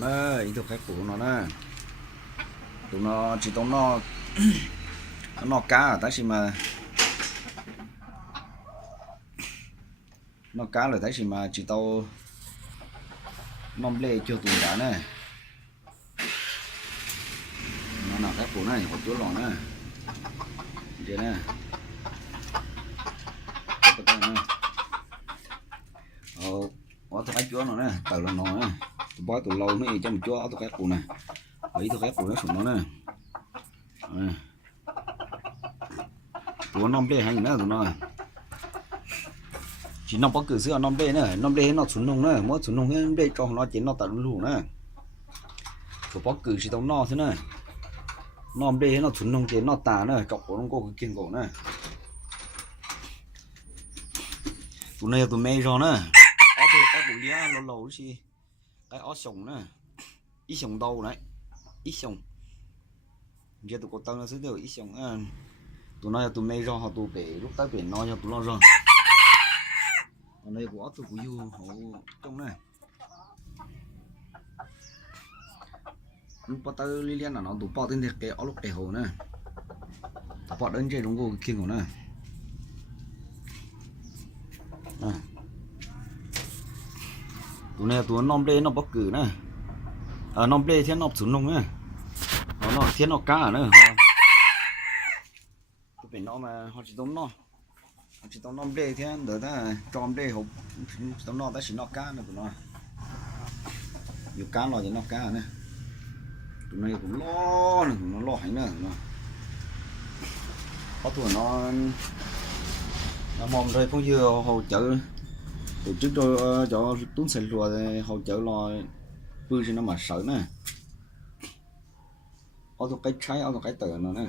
nó ý thức cái của nó nè, tụi nó chỉ tốn nó cá ở tại mà nó cá là tại mà chỉ tao lê chưa tụi đã nè, nó nào cái của này còn chỗ lò nè, vậy nè, có cái chỗ nó nè, tàu là nó nè, tụi bói tụi lâu nó trong chỗ tụi cái của này, ấy tụi cái của nó sụn nó nè, tụi nó lê hay nữa tụi nó chỉ nó có cử xưa nó lê nó xuống nông nữa, mỗi xuống nông cái lê cho nó chỉ nó tận lũ nữa, tụi có cử chỉ tao nó thế này, nó lê nó xuống nông chỉ nó tà nữa, cọc của nó có cái kiêng cổ nữa, tụi này tụi mày rồi nữa, ở đây cái bụng lia lâu lâu gì, cái ó sồng nữa, ít sồng đâu đấy, ít sồng, giờ tụi con tao nó sẽ đều ít sồng tụi nó tụi mày rồi họ tụi bể lúc tới bể nó cho tụi nó rồi. Ở đây có tụi của du hổ trong này lúc bắt tới liên là nó tụi bao tên cái ở lúc để hồ nè tụi bao đến chơi đúng không kia của nè tụi này tụi nom đê nó bắt cử nè nom đê thiên nó xuống nông nè nó thiên nó cá nữa tụi bên nó mà họ chỉ tốn nó chỉ tao nom đê thế đỡ ta tròn đê hộp tao nó ta chỉ nó cá nữa tụi nó nhiều cá lo cho nó cá nữa tụi này cũng lo nữa nó lo hay nữa nó có tụi nó mồm rồi không vừa hỗ trợ tổ chức cho tuấn sành lùa hỗ trợ lo bươi cho nó mà sợ nè có tụi cái trái có tụi cái tờ nó nè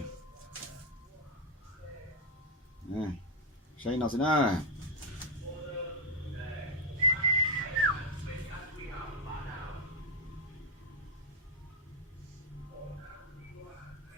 xây nào xin nè